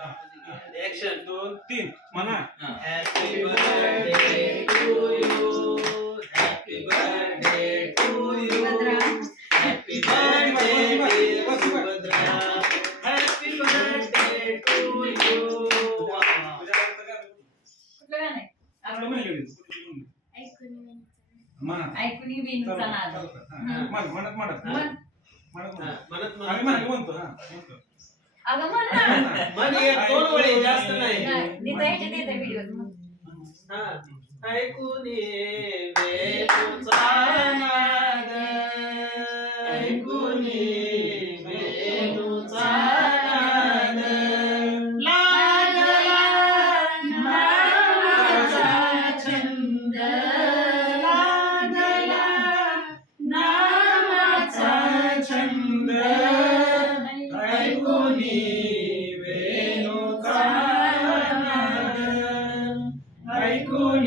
Action 2 3 म्हणा. Happy birthday to you happy birthday to you happy birthday Subhadra happy birthday to you. ऐकून विनूचा नाद म्हणत म्हणत म्हणत म्हणत म्हणतो. अगं म्हण ना. म्हण एक दोन वेळी जास्त नाही. देते व्हिडिओ ऐकून वेणूचा नाद ऐकून वेणूचा नाद लागला नामाचा छंद लागला नामाचा छंद ऐकून वेणूचा नाद ऐकून